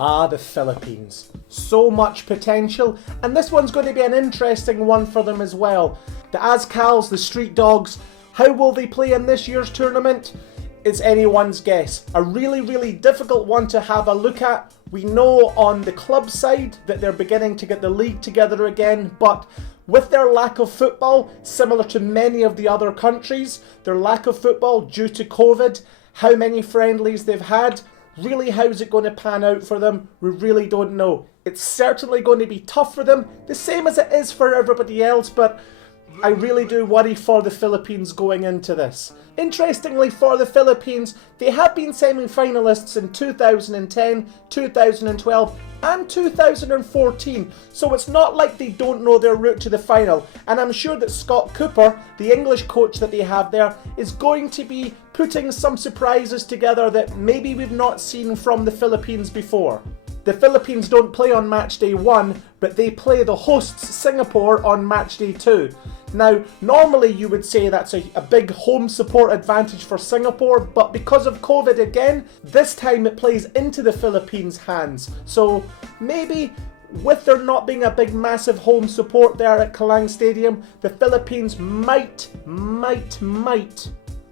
Ah, the Philippines. So much potential, and this one's going to be an interesting one for them as well. The ASCALs, the Street Dogs, how will they play in this year's tournament? It's anyone's guess. A really, really difficult one to have a look at. We know on the club side that they're beginning to get the league together again, but with their lack of football, similar to many of the other countries, their lack of football due to COVID, how many friendlies they've had, really, how's it going to pan out for them? We really don't know. It's certainly going to be tough for them, the same as it is for everybody else, but I really do worry for the Philippines going into this. Interestingly for the Philippines, they have been semi-finalists in 2010, 2012 and 2014, so it's not like they don't know their route to the final, and I'm sure that Scott Cooper, the English coach that they have there, is going to be putting some surprises together that maybe we've not seen from the Philippines before. The Philippines don't play on match day 1, but they play the hosts Singapore on match day 2. Now, normally you would say that's a big home support advantage for Singapore, but because of COVID again, this time it plays into the Philippines' hands. So maybe with there not being a big massive home support there at Kalang Stadium, the Philippines might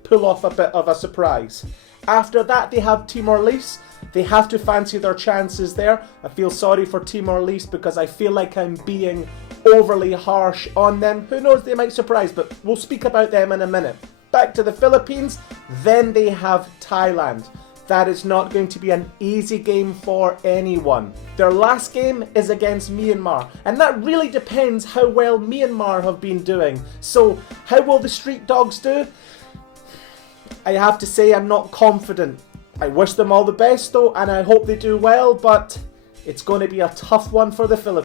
pull off a bit of a surprise. After that, they have Timor-Leste. They have to fancy their chances there. I feel sorry for Timor-Leste because I feel like I'm being overly harsh on them. Who knows, they might surprise, but we'll speak about them in a minute. Back to the Philippines, then they have Thailand. That is not going to be an easy game for anyone. Their last game is against Myanmar, and that really depends how well Myanmar have been doing. So, how will the Street Dogs do? I have to say I'm not confident. I wish them all the best though, and I hope they do well, but it's going to be a tough one for the Philippines.